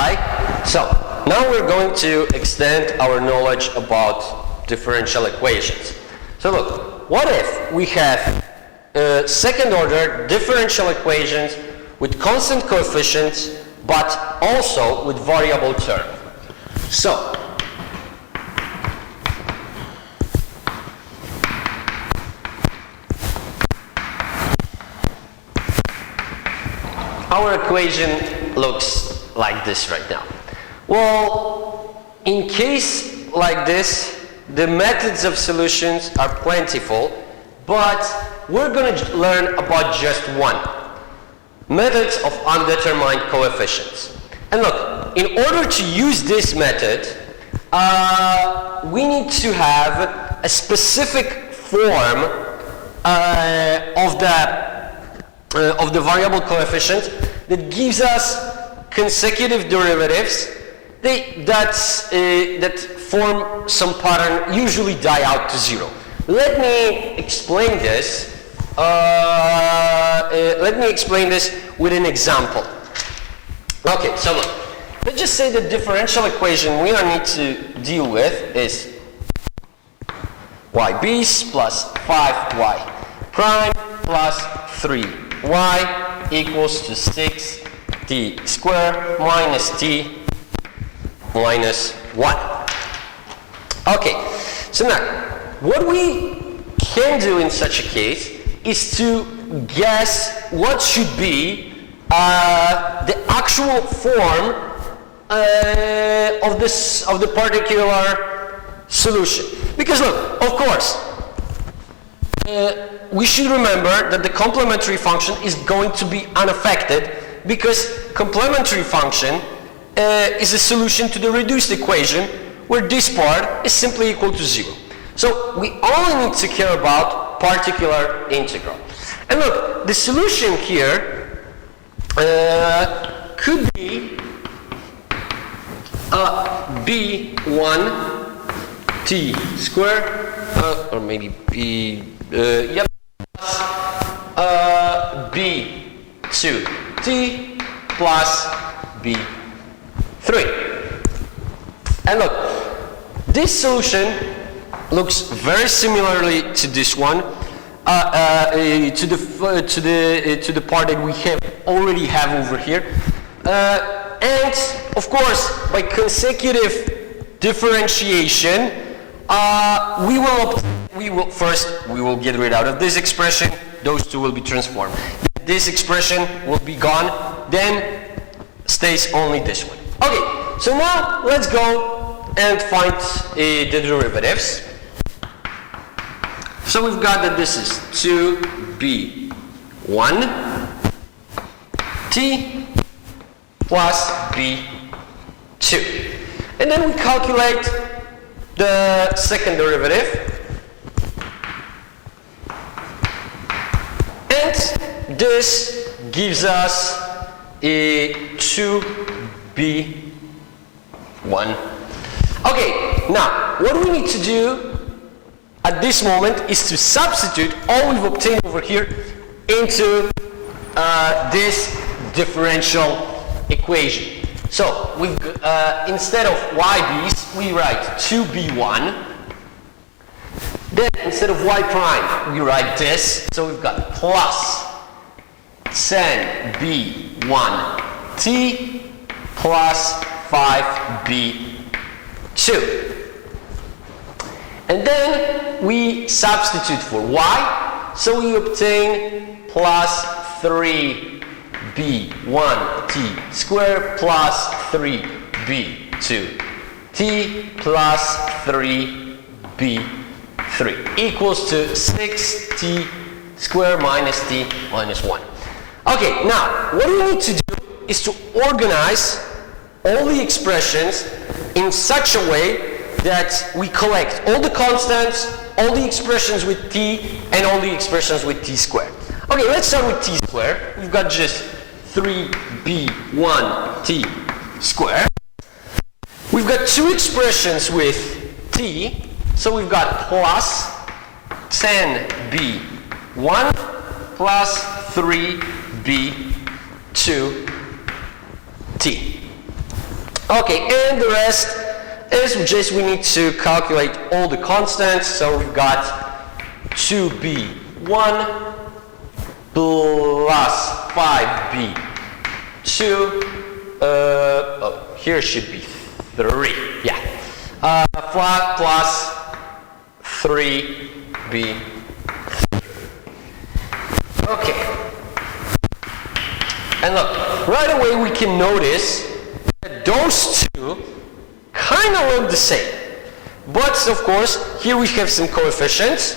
Hi. So now we're going to extend our knowledge about differential equations. So look, what if we have second order differential equations with constant coefficients but also with variable term? So our equation looks like this right now. Well, in case like this, the methods of solutions are plentiful, but we're going to learn about just one. Methods of undetermined coefficients. And look, in order to use this method, we need to have a specific form of the variable coefficient that gives us consecutive derivatives that form some pattern, usually die out to zero. Let me explain this. With an example. Okay, so look, let's just say the differential equation we need to deal with is yb plus 5y prime plus 3y equals to 6t squared minus t minus 1. Okay, so now what we can do in such a case is to guess what should be the actual form of the particular solution. Because look, of course, we should remember that the complementary function is going to be unaffected because complementary function is a solution to the reduced equation where this part is simply equal to 0. So we only need to care about particular integral. And look, the solution here could be b1 t squared, or maybe b, yep, b2 t plus b3. And look, this solution looks very similarly to this one, to the part that we already have over here, and of course by consecutive differentiation, we will get rid out of this expression. Those two will be transformed. This expression will be gone. Then stays only this one. Okay, so now let's go and find the derivatives. So we've got that this is 2b1 t plus b2. And then we calculate the second derivative. And this gives us a 2b1. Okay, now what we need to do at this moment is to substitute all we've obtained over here into this differential equation. So we've instead of yb's, we write 2b1. Then instead of y prime, we write this. So we've got plus 10b1t plus 5b2. And then we substitute for y, so we obtain plus 3b1t squared plus 3b2t plus 3b3 equals to 6t squared minus t minus 1. Okay, now what we need to do is to organize all the expressions in such a way that we collect all the constants, all the expressions with t, and all the expressions with t squared. Okay, let's start with t squared. We've got just 3b1t squared. We've got two expressions with t, so we've got plus 10b1 plus 3b2t. Okay, and the rest is just we need to calculate all the constants. So we've got 2b1 plus 5b2. Oh, here should be 3. Yeah. Plus 3b. Okay. And look, right away we can notice that those two kind of look the same. But of course, here we have some coefficients.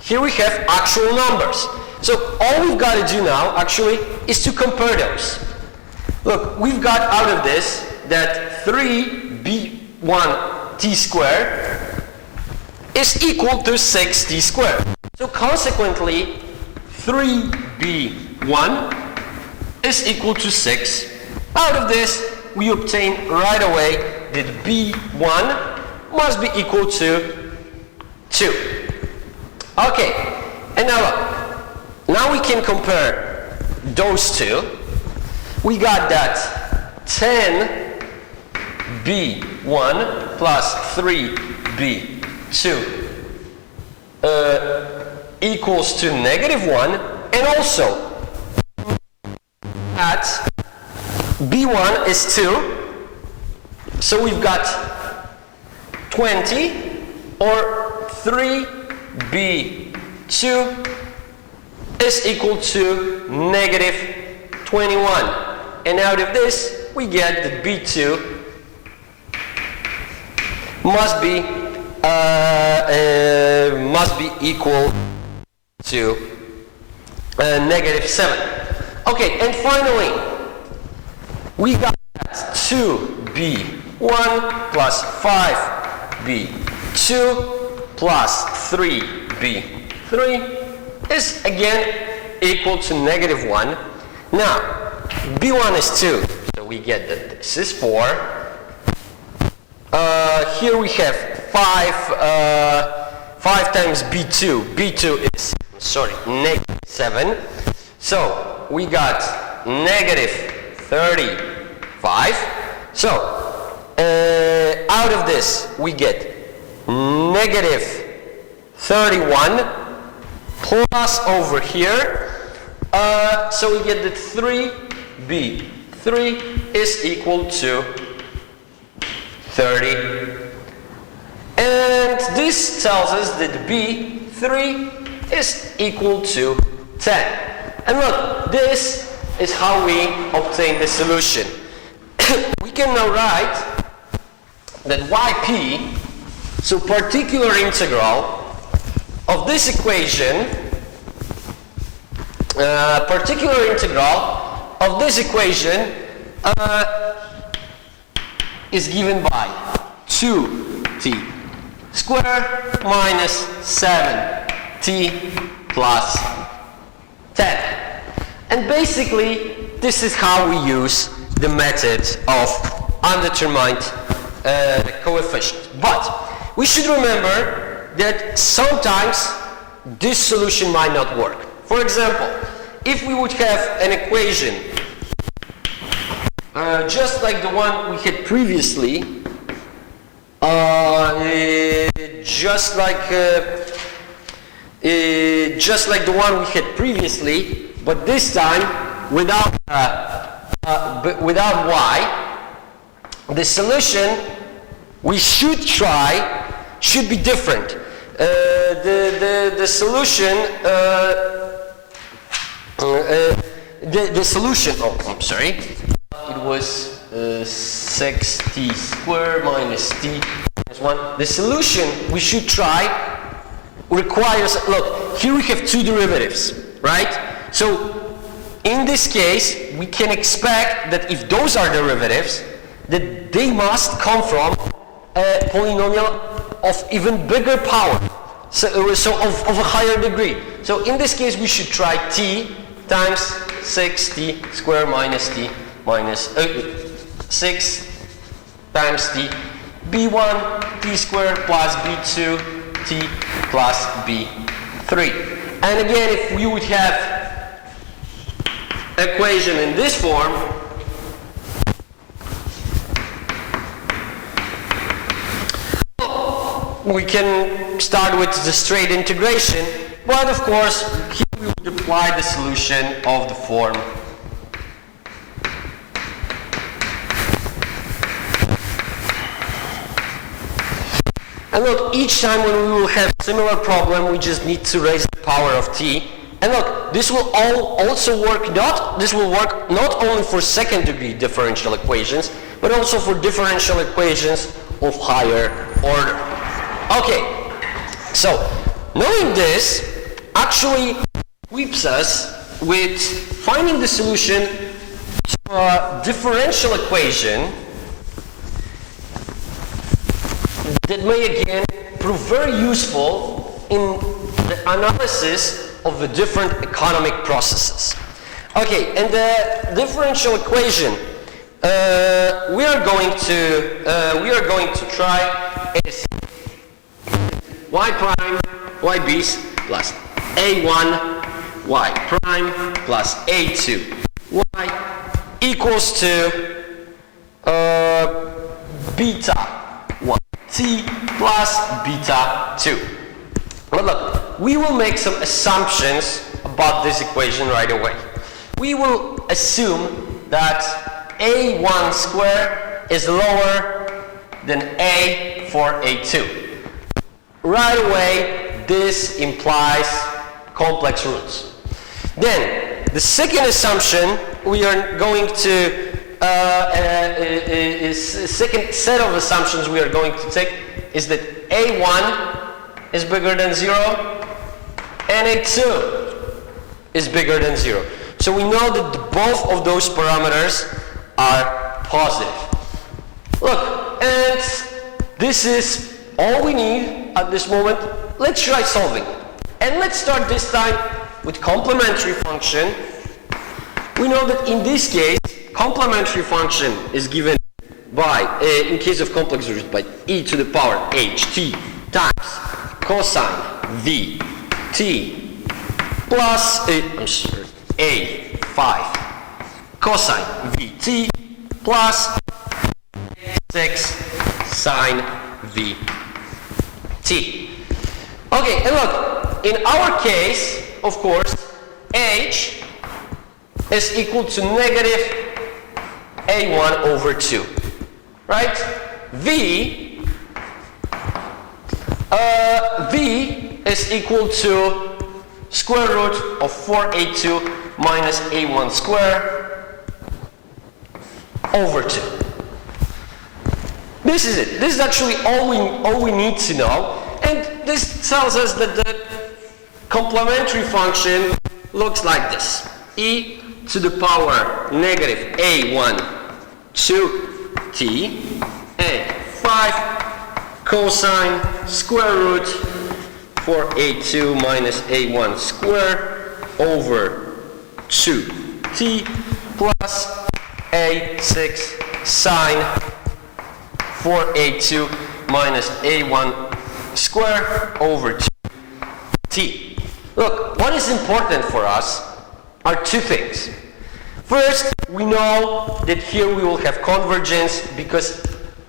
Here we have actual numbers. So all we've got to do now, actually, is to compare those. Look, we've got out of this that 3b1t squared is equal to 6t squared. So consequently, 3b1 is equal to 6. Out of this, we obtain right away that b1 must be equal to 2. Okay, and now look. Now we can compare those two. We got that 10b1 plus 3b2 equals to -1, and also at b1 is 2, so we've got 20, or 3b2 is equal to -21, and out of this we get that b2 must be equal to -7. Okay, and finally we got 2b1 plus 5b2 plus 3b3 is again equal to -1. Now, b1 is 2, so we get that this is 4. Here we have 5 times b2. b2 is, -7. So, we got -35. So, out of this, we get -31 plus over here. So we get that 3b3 is equal to 30. And this tells us that b3 is equal to 10. And look, this is how we obtain the solution. We can now write that yp, so particular integral of this equation, is given by 2t squared minus 7t plus 10. And basically, this is how we use the method of undetermined coefficient. But we should remember that sometimes this solution might not work. For example, if we would have an equation just like the one we had previously, just like the one we had previously, but this time without y, the solution we should try should be different. The solution, oh, I'm sorry, it was 6t squared minus t minus 1. The solution we should try requires, look, here we have two derivatives, right? So in this case, we can expect that if those are derivatives, that they must come from a polynomial of even bigger power, so of a higher degree. So in this case, we should try t times 6t squared minus t minus 6 times t, b1 t squared plus b2 t plus b3. And again, if we would have equation in this form, we can start with the straight integration, but of course, here we would apply the solution of the form and look, each time when we will have similar problem, we just need to raise the power of t. And look, this will also work not only for second degree differential equations, but also for differential equations of higher order. Okay, so knowing this actually equips us with finding the solution to a differential equation that may again prove very useful in the analysis of the different economic processes. Okay, and the differential equation we are going to try is y prime y bis plus a1 y prime plus a2 y equals to beta 1 t plus beta 2. But look, we will make some assumptions about this equation right away. We will assume that a1 squared is lower than a for a2. Right away, this implies complex roots. Then, the second assumption we are going to, second set of assumptions we are going to take is that a1 is bigger than 0 and a2 is bigger than 0. So we know that both of those parameters are positive. Look, and this is all we need at this moment. Let's try solving. And let's start this time with complementary function. We know that in this case, complementary function is given by, in case of complex roots, by e to the power ht times cosine v t plus a5 cosine v t plus 6 sine v t. Okay, and look, in our case, of course, h is equal to negative a1 over 2, right? V is equal to square root of 4a2 minus a1 squared over 2. This is it. This is actually all we need to know. And this tells us that the complementary function looks like this. E to the power negative a1 2t a5 cosine square root 4a2 minus a1 squared over 2t plus a6 sine 4a2 minus a1 squared over 2t. Look, what is important for us are two things. First, we know that here we will have convergence because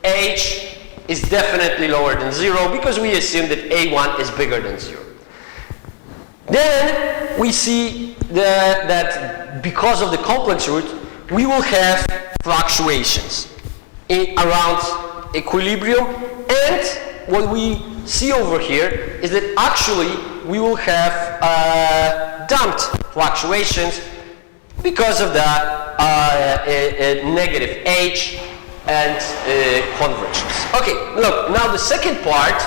h is definitely lower than 0 because we assume that a1 is bigger than 0. Then we see that because of the complex root, we will have fluctuations around equilibrium, and what we see over here is that actually we will have damped fluctuations because of the negative h and convergence. Okay, look, now the second part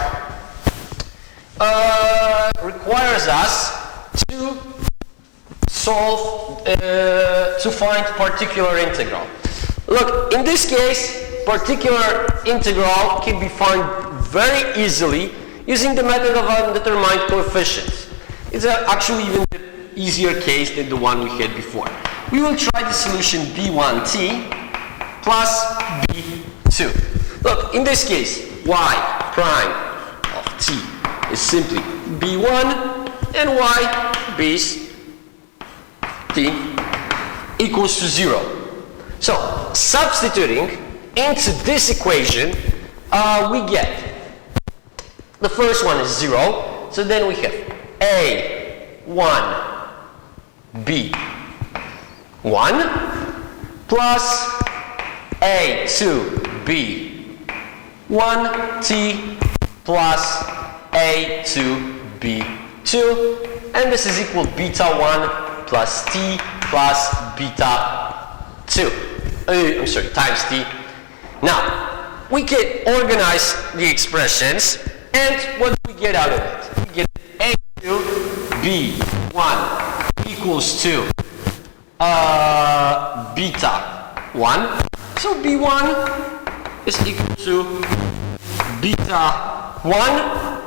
requires us to solve, to find particular integral. Look, in this case, particular integral can be found very easily using the method of undetermined coefficients. It's actually even the easier case than the one we had before. We will try the solution b1t plus b2. Look, in this case, y prime of t is simply b1 and y bis t equals to 0. So, substituting into this equation, we get The first one is 0, so then we have A1 B1 plus A2 B1 T plus A2 B2, and this is equal beta 1 plus T plus beta 2. Times T. Now, we can organize the expressions, and what do we get out of it? We get A2 B1 equals to beta 1. So B1 is equal to beta 1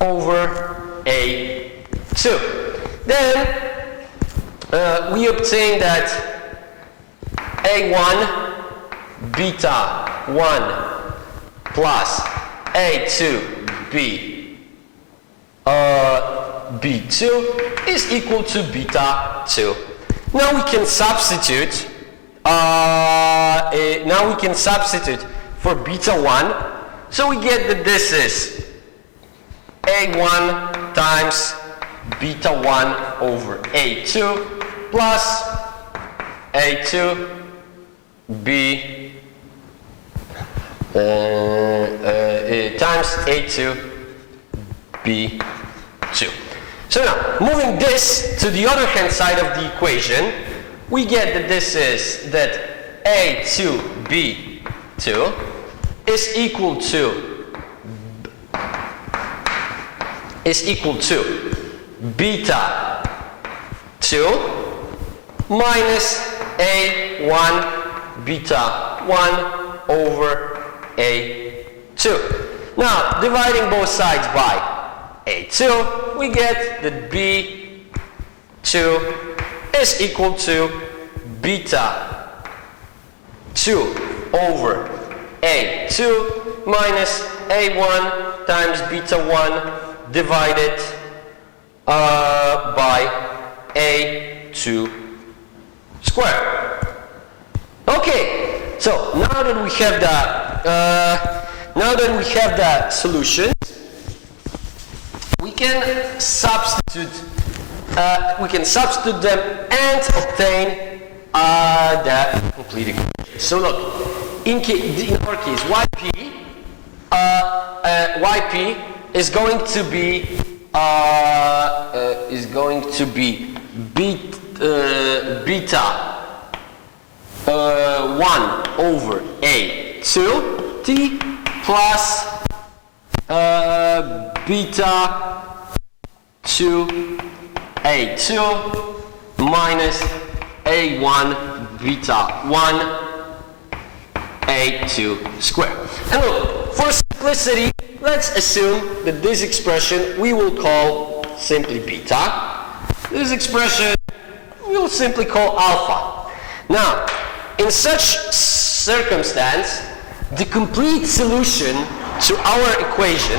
over A2. Then we obtain that A1 beta 1 plus A2 B2 is equal to beta 2. Now we can substitute for beta 1. So we get that this is A1 times beta 1 over A2 plus A2 B times A2 B2. So now, moving this to the other hand side of the equation, we get that this is that A2 B2 is equal to beta 2 minus A1 beta 1 over A2. Now, dividing both sides by A2, we get that B2 is equal to beta 2 over A2 minus A1 times beta 1 divided by A2 squared. Okay, so now that we have the solution, we can substitute them and obtain the complete equation. So look, in our case, YP is going to be beta 1 over A2 T plus beta 2 A2 minus A1 beta 1 A2 squared. And look, for simplicity, let's assume that this expression we will call simply beta. This expression we will simply call alpha. Now, in such circumstance, the complete solution to our equation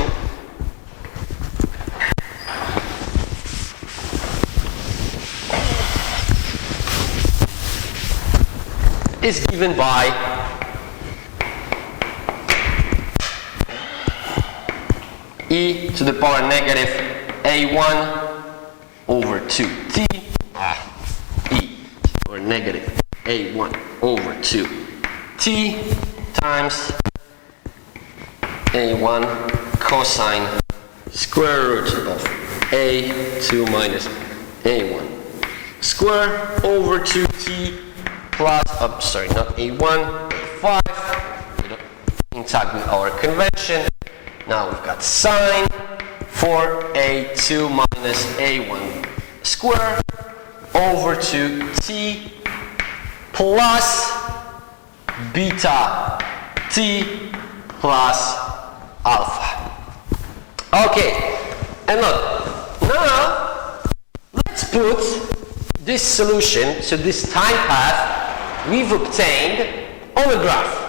is given by e to the power negative a1 over 2t e or negative a1 over 2t times a1 cosine square root of a2 minus a1 square over 2t plus, not a1, 5, intact with our convention. Now we've got sine for a2 minus a1 square over 2t plus beta t plus alpha. Okay, and look, now let's put this solution, so this time path we've obtained on a graph.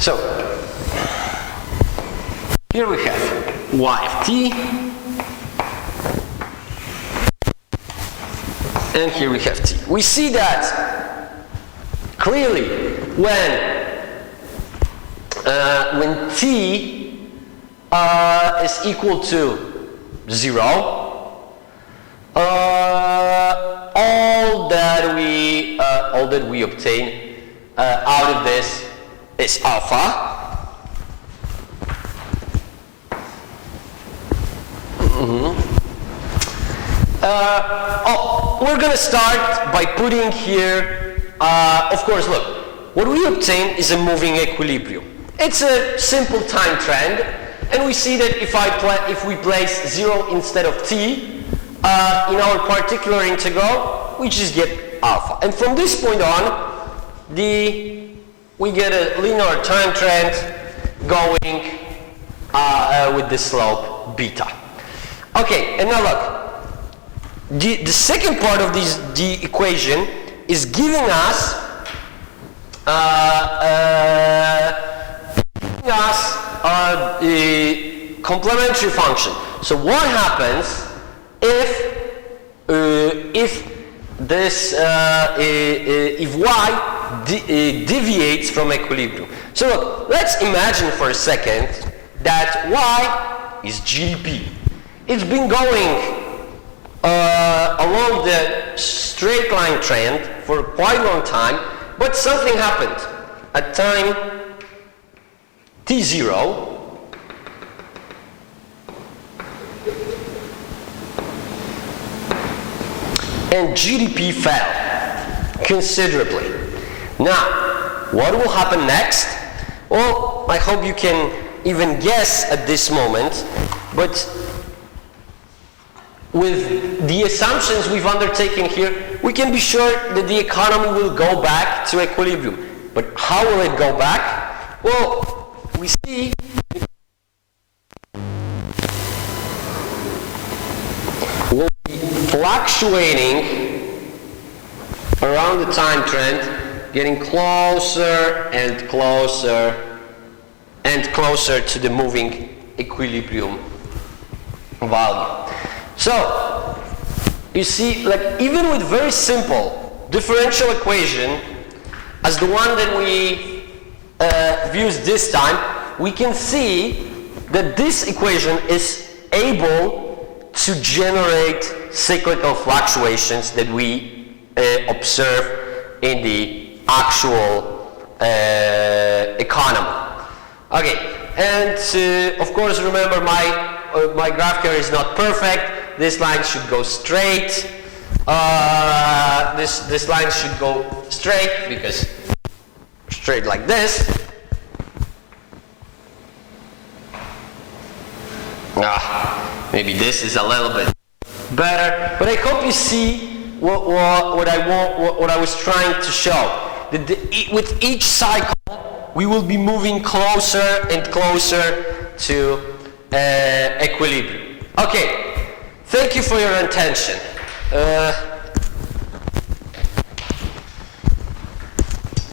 So, here we have y of t and here we have t. We see that clearly when t is equal to 0, all that we obtain out of this is alpha. We're going to start by putting here, of course, look, what we obtain is a moving equilibrium. It's a simple time trend, and we see that if we place 0 instead of t in our particular integral, we just get alpha. And from this point on, we get a linear time trend going with the slope beta. Okay, and now look. The second part of the equation is giving us a complementary function. So what happens if y deviates from equilibrium? So look, let's imagine for a second that y is GDP. It's been going along the straight line trend for quite a long time, but something happened at time t0. And GDP fell considerably. Now, what will happen next? Well, I hope you can even guess at this moment, but with the assumptions we've undertaken here, we can be sure that the economy will go back to equilibrium. But how will it go back? Well, we see we'll be fluctuating around the time trend, getting closer and closer and closer to the moving equilibrium value. So, you see, like even with very simple differential equation, as the one that we used this time, we can see that this equation is able to generate cyclical fluctuations that we observe in the actual economy. Okay, and of course remember my graph here is not perfect. This line should go straight. This line should go straight because straight like this. Maybe this is a little bit better, but I hope you see what I was trying to show. That with each cycle, we will be moving closer and closer to equilibrium. Okay. Thank you for your attention.